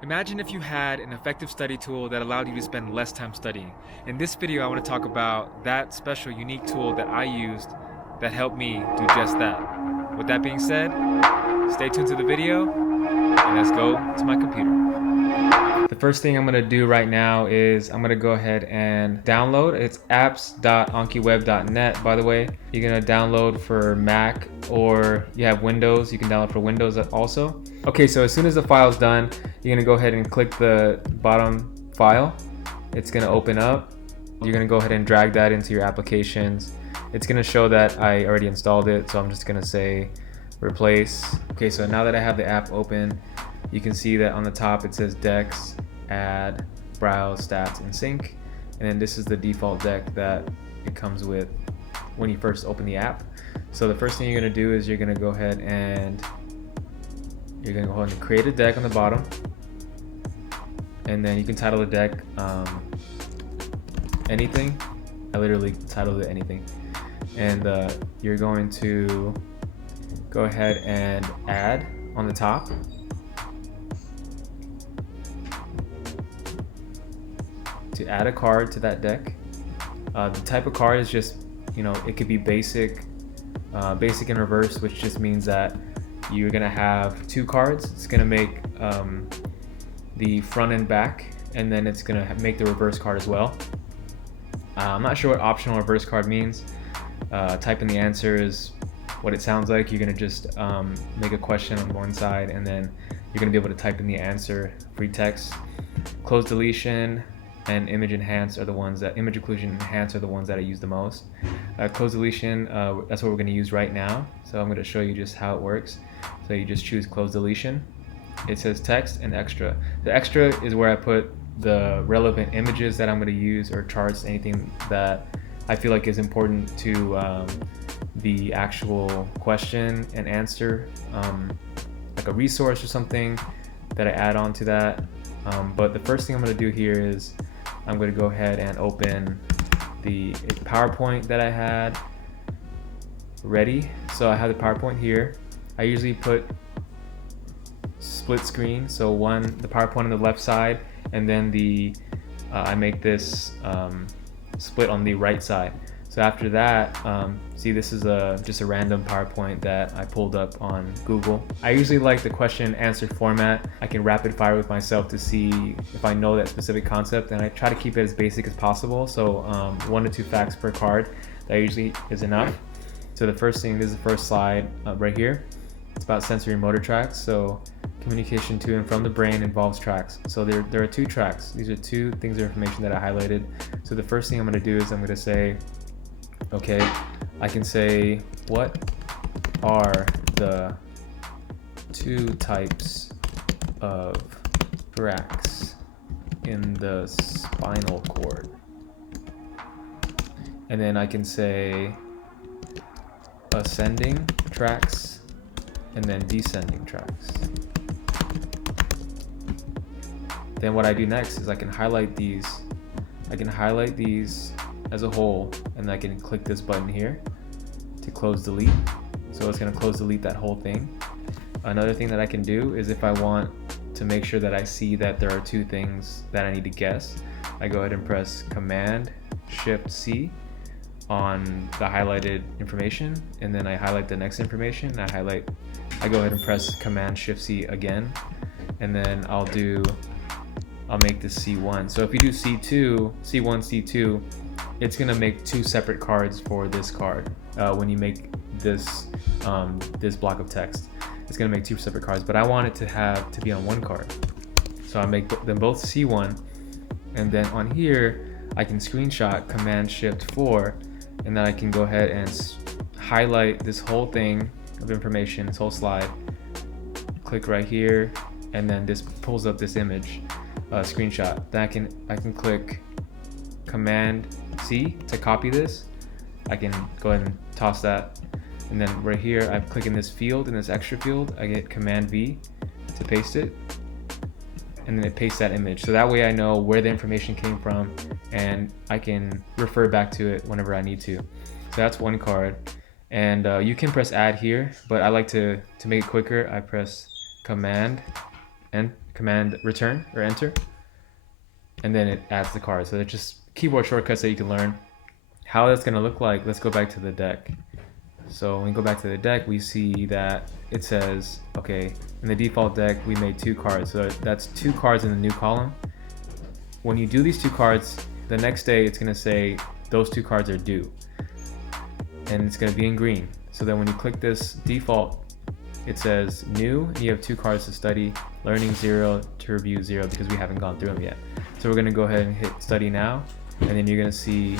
Imagine if you had an effective study tool that allowed you to spend less time studying. In this video, I want to talk about that special, unique tool that I used that helped me do just that. With that being said, stay tuned to the video, and let's go to my computer. The first thing I'm going to do right now is I'm going to go ahead and download. It's apps.ankiweb.net, by the way. You're going to download for Mac, or you have Windows, you can download for Windows also. Okay, so as soon as the file is done, you're going to go ahead and click the bottom file. It's going to open up. You're going to go ahead and drag that into your applications. It's going to show that I already installed it, so I'm just going to say replace. Okay, so now that I have the app open, you can see that on the top it says Dex, Add, Browse, Stats, and Sync. And then this is the default deck that it comes with when you first open the app. So the first thing you're going to do is you're going to go ahead and create a deck on the bottom. And then you can title the deck anything. I literally titled it anything. And you're going to go ahead and add on the top. To add a card to that deck. The type of card is just, it could be basic in reverse, which just means that you're gonna have two cards. It's gonna make the front and back, and then it's gonna make the reverse card as well. I'm not sure what optional reverse card means. Type in the answer is what it sounds like. You're gonna just make a question on one side, and then you're gonna be able to type in the answer, free text. Cloze deletion and image enhance are the ones that image occlusion enhance are the ones that I use the most. Cloze deletion, that's what we're going to use right now. So I'm going to show you just how it works. So you just choose cloze deletion. It says text and extra. The extra is where I put the relevant images that I'm going to use, or charts, anything that I feel like is important to the actual question and answer, like a resource or something that I add on to that. But the first thing I'm going to do here is I'm going to go ahead and open the PowerPoint that I had ready. So I have the PowerPoint here. I usually put split screen, so the PowerPoint on the left side, and then I make this split on the right side. So after that, see, this is just a random PowerPoint that I pulled up on Google. I usually like the question and answer format. I can rapid fire with myself to see if I know that specific concept, and I try to keep it as basic as possible. So 1 to 2 facts per card, that usually is enough. So the first thing, this is the first slide right here. It's about sensory motor tracks. So communication to and from the brain involves tracks. So there are 2 tracks. These are 2 things of information that I highlighted. So the first thing I'm going to do is I'm going to say, okay, I can say, what are the 2 types of tracks in the spinal cord? And then I can say ascending tracks and then descending tracks. Then what I do next is I can highlight these. As a whole, and I can click this button here to cloze delete. So it's going to cloze delete that whole thing. Another thing that I can do is, if I want to make sure that I see that there are 2 things that I need to guess, I go ahead and press Command Shift C on the highlighted information, and then I highlight the next information. I go ahead and press Command Shift C again, and then I'll make this C1. So if you do C1, C2, it's gonna make 2 separate cards for this card. When you make this block of text, it's gonna make 2 separate cards, but I want it to be on 1 card. So I make them both C1, and then on here I can screenshot Command Shift 4, and then I can go ahead and highlight this whole thing of information, this whole slide, click right here, and then this pulls up this image screenshot. Then I can click Command C to copy this. I can go ahead and toss that, and then right here I click in this field, in this extra field, I get Command V to paste it, and then it pastes that image. So that way I know where the information came from, and I can refer back to it whenever I need to. So that's 1 card. And you can press add here, but I like to make it quicker. I press Command Command return or enter, and then it adds the card. So they're just keyboard shortcuts that you can learn. How that's going to look like, let's go back to the deck. So when we go back to the deck, we see that it says, okay, in the default deck, we made 2 cards. So that's 2 cards in the new column. When you do these 2 cards, the next day it's going to say those 2 cards are due. And it's going to be in green. So then when you click this default, it says new, and you have 2 cards to study, learning 0 to review 0, because we haven't gone through them yet. So we're going to go ahead and hit study now, and then you're going to see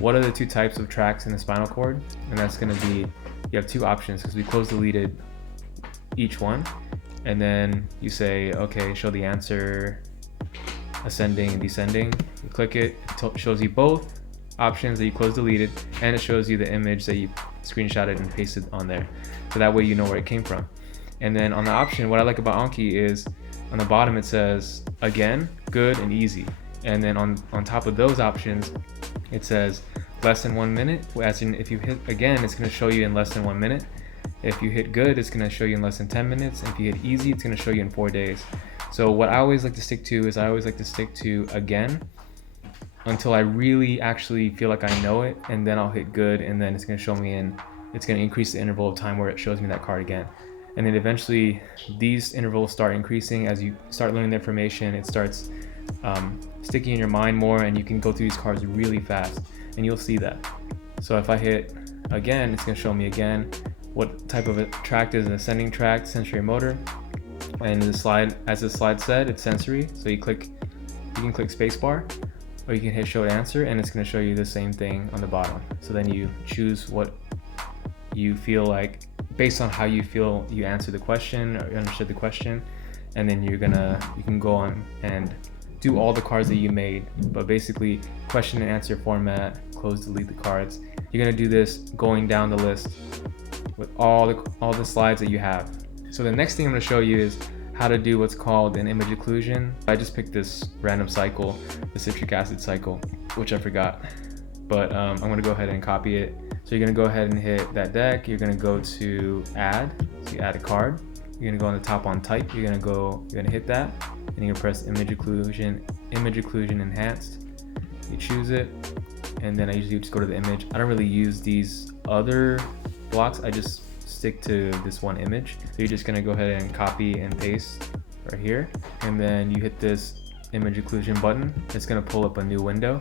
what are the 2 types of tracks in the spinal cord. And that's going to be, you have 2 options because we close deleted each one. And then you say, okay, show the answer ascending and descending. You click it, it shows you both options that you close deleted, and it shows you the image that you screenshotted and pasted on there. So that way you know where it came from. And then on the option, what I like about Anki is on the bottom it says again, good, and easy. And then on top of those options, it says less than 1 minute. As in, if you hit again, it's going to show you in less than 1 minute. If you hit good, it's going to show you in less than 10 minutes. And if you hit easy, it's going to show you in 4 days. So what I always like to stick to is I always like to stick to again until I really actually feel like I know it, and then I'll hit good, and then it's going to show me it's going to increase the interval of time where it shows me that card again. And then eventually these intervals start increasing as you start learning the information. It starts sticking in your mind more, and you can go through these cards really fast, and you'll see that. So if I hit again, it's going to show me again what type of a tract is an ascending tract, sensory motor. And the slide, as the slide said, it's sensory. So you can click spacebar, or you can hit show answer, and it's going to show you the same thing on the bottom. So then you choose what you feel like based on how you feel you answered the question or you understood the question, and then you can go on and do all the cards that you made. But basically, question and answer format, close, delete the cards. You're going to do this going down the list with all the slides that you have. So the next thing I'm going to show you is how to do what's called an image occlusion. I just picked this random cycle, the citric acid cycle, which I forgot, but I'm going to go ahead and copy it. So you're going to go ahead and hit that deck. You're going to go to add, so you add a card. You're going to go on the top on type. You're going to hit that, and you're going to press image occlusion enhanced. You choose it, and then I usually just go to the image. I don't really use these other blocks. I just stick to this one image. So you're just going to go ahead and copy and paste right here, and then you hit this image occlusion button. It's going to pull up a new window,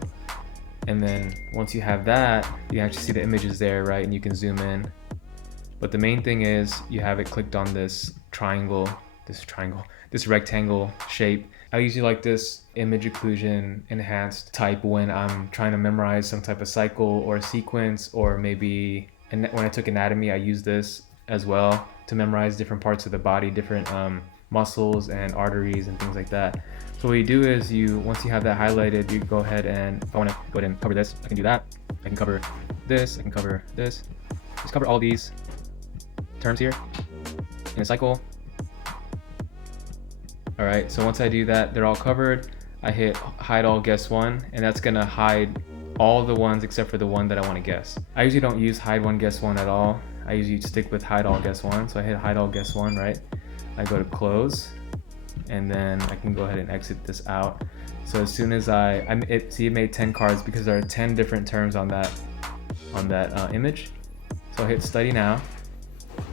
and then once you have that, you actually see the images there, right? And you can zoom in. But the main thing is you have it clicked on this rectangle shape. I usually like this image occlusion enhanced type when I'm trying to memorize some type of cycle or sequence, or maybe when I took anatomy, I used this as well to memorize different parts of the body, different muscles and arteries and things like that. So what you do is once you have that highlighted, you go ahead and, if I want to go ahead and cover this, I can do that. I can cover this, I can cover this. Just cover all these terms here in a cycle. All right, so once I do that, they're all covered. I hit hide all guess one, and that's gonna hide all the ones except for the one that I want to guess. I usually don't use hide one guess one at all. I usually stick with hide all guess one. So I hit hide all guess one, right? I go to close, and then I can go ahead and exit this out. So as soon as see, it made 10 cards because there are 10 different terms on that image. So I hit study now,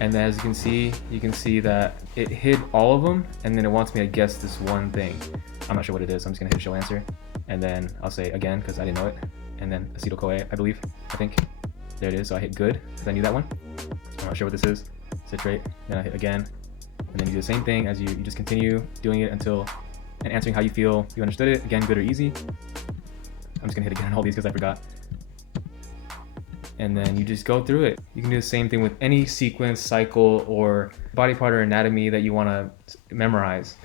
and then as you can see that it hid all of them, and then it wants me to guess this one thing. I'm not sure what it is, so I'm just gonna hit show answer, and then I'll say again because I didn't know it, and then acetyl-CoA, I think. There it is. So I hit good because I knew that one. I'm not sure what this is. Citrate. Then I hit again, and then you do the same thing as you just continue doing it until and answering how you feel you understood it. Again, good or easy. I'm just gonna hit again on all these because I forgot. And then you just go through it. You can do the same thing with any sequence, cycle, or body part or anatomy that you want to memorize.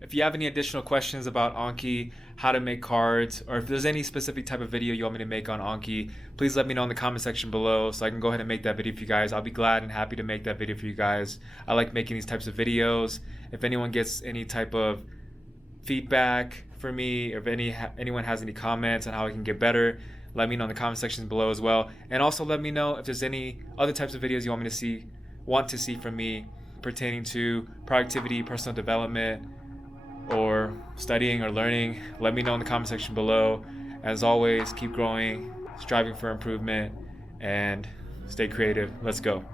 If you have any additional questions about Anki, how to make cards, or if there's any specific type of video you want me to make on Anki, please let me know in the comment section below so I can go ahead and make that video for you guys. I'll be glad and happy to make that video for you guys. I like making these types of videos. If anyone gets any type of feedback for me, or if anyone has any comments on how I can get better, let me know in the comment section below as well. And also let me know if there's any other types of videos you want to see from me pertaining to productivity, personal development, or studying or learning, let me know in the comment section below. As always, keep growing, striving for improvement, and stay creative. Let's go.